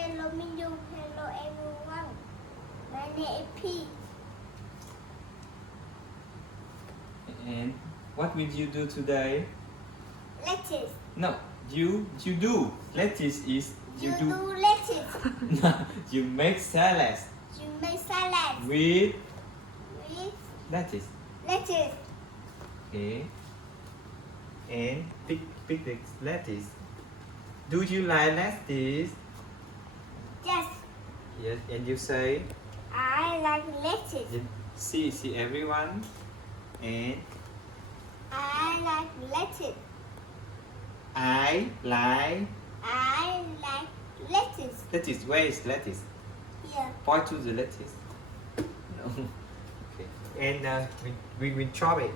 Hello Minju. Hello everyone. My name is P. And what will you do today? Lettuce. No, you do. Lettuce is You do lettuce. No, you make salad You make salad with with lettuce. lettuce. Okay. And pick the lettuce. Do you like lettuce? Yes, Yes. And you say, I like lettuce. see everyone. And I like lettuce. I like I like lettuce. lettuce. Where is lettuce? Here. Point to the lettuce. No. Okay. And we will chop it.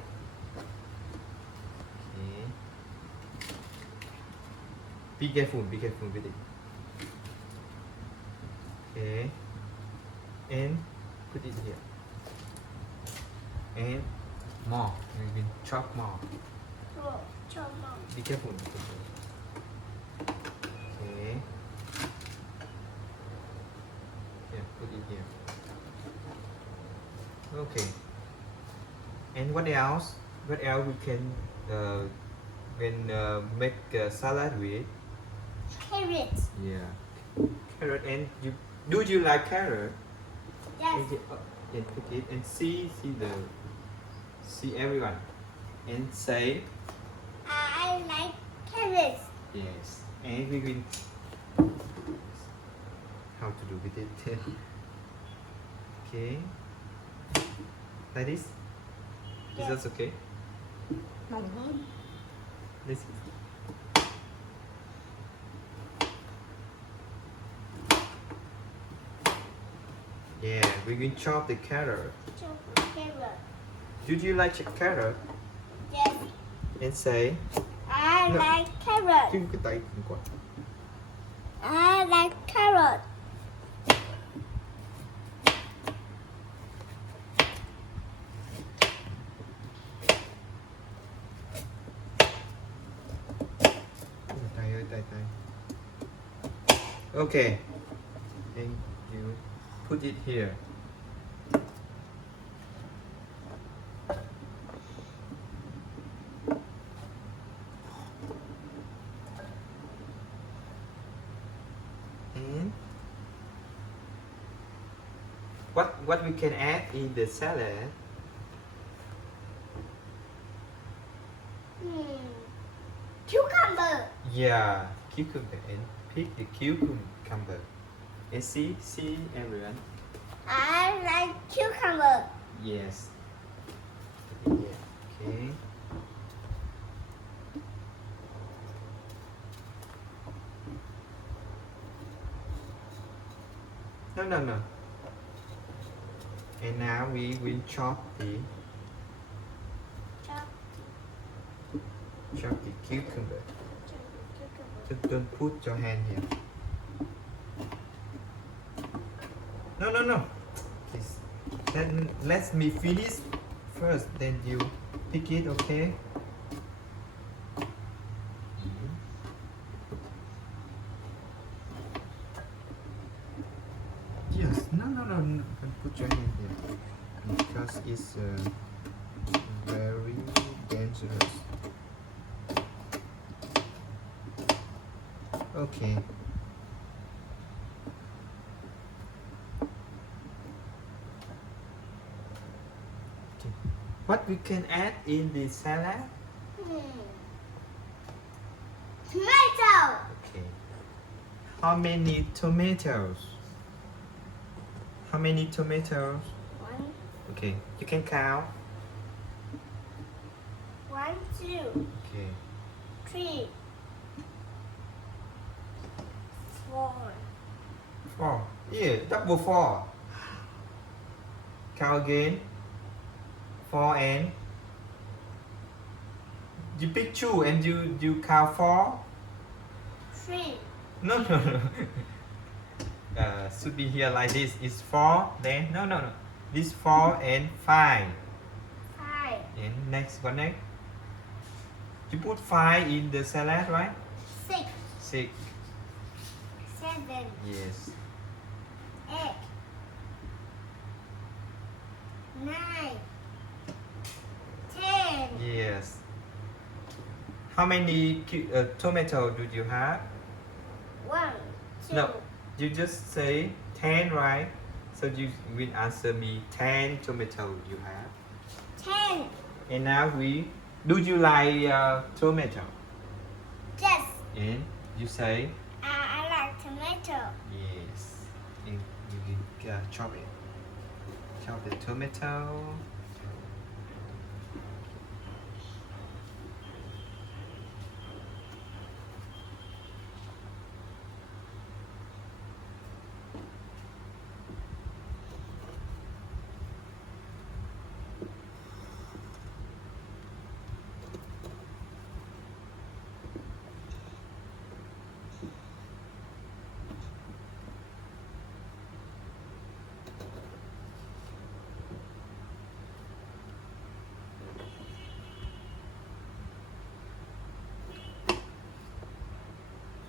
Okay. Be careful with it. Okay. And put it here. And more. We will chop more. Oh, chop on. Be careful. Okay. Yeah, put it here. Okay. And what else? What else we can make salad with? Carrots. Yeah. Carrot. And you like carrot? Yes. And put it and see everyone and say I like carrots. yes. And we will how to do with it. Okay. Like this. Is Yes. that okay? Mỏng hơn. This. Yeah, we will chop the carrot. Chop carrot. Do you like carrot? Yes. And say I No. like carrot. cái tay của I like carrot. tay ơi tay. Okay. And you put it here. And what we can add in the salad? Cucumber. Yeah, cucumber and pick the cucumber. And see everyone. I like cucumber. Yes. Put it here. Okay. No. And now we will chop the Chop cucumber. cucumber. Just don't put your hand here. No. Please. Let me finish first, then you pick it, okay? Yes. No. Don't put your hand here because it's very dangerous. Okay. What we can add in the salad? Tomato. Okay. How many tomatoes? How many tomatoes? 1, Okay. You can count. 1, 2, Okay. 3, 4. 4. Yeah, double 4. Count again. 4 and you pick 2 and you count 4. 3. No. Should be here like this. It's 4. Then no. This 4 and 5. 5. And next one next. You put 5 in the salad, right? 6. 6. 7. 7, Yes. 8, 9, 10. Yes. How many tomato do you have? 1, 2, No. You just say 10, right? So you will answer me 10 tomato you have. 10. And now do you like tomato? Yes, And you say I like tomato. yes. And you will chop it. Chop the tomato.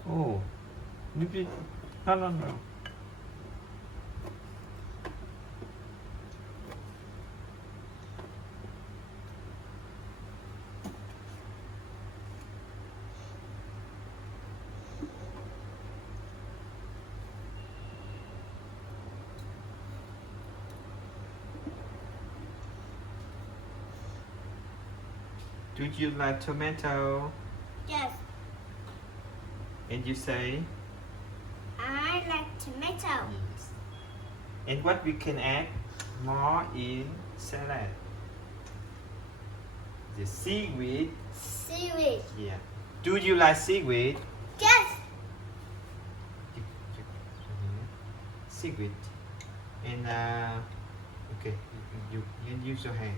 Oh, maybe no. Do you like tomato? Yes, And you say I like tomato. yes. And what we can add more in salad? The seaweed. Seaweed. Yeah. Do you like seaweed? Yes, Seaweed. And okay, you can use your hand.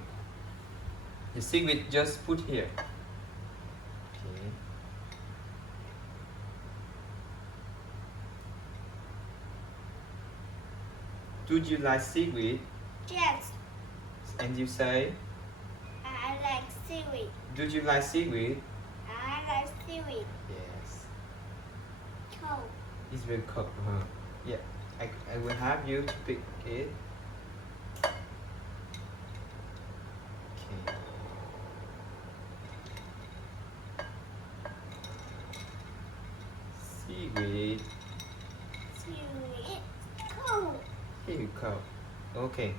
The seaweed just put here. Okay. Do you like seaweed? yes, And you say, I like seaweed. do you like seaweed? I like seaweed. Yes. Cold. It's very cold. Yeah. I will have you to pick it. Okay. Seaweed. Seaweed. Cold. Here you go. Okay.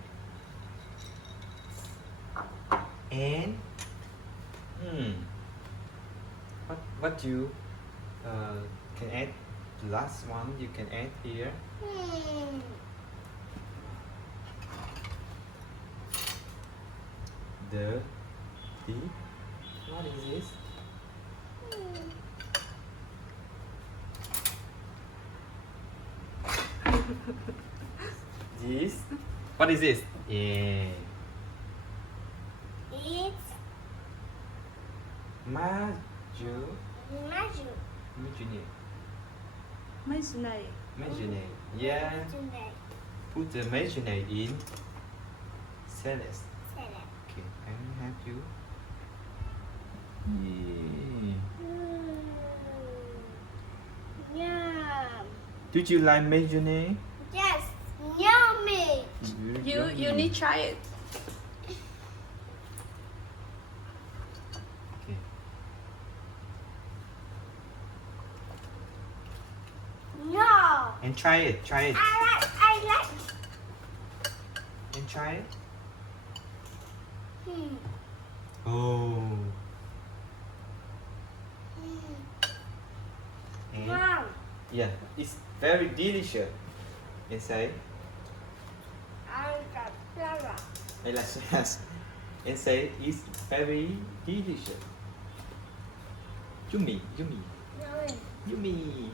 And what you can add? The last one you can add here. The what is this? This. What is this? Yeah. It's Maju. magic. Marinade. Marinade. Yeah. Today. Put the marinade in salad. Salad. Okay, I will help you. Yeah. Yum. Did you like marinade? Yes, yummy. You need try it. Okay. No. And try it. Try it. I like. And try it. Hmm. Oh. And Mom. yeah, it's very delicious. And say, I got flour. I like yes. And say it's very delicious. Yummy, yummy, Yummy. yummy.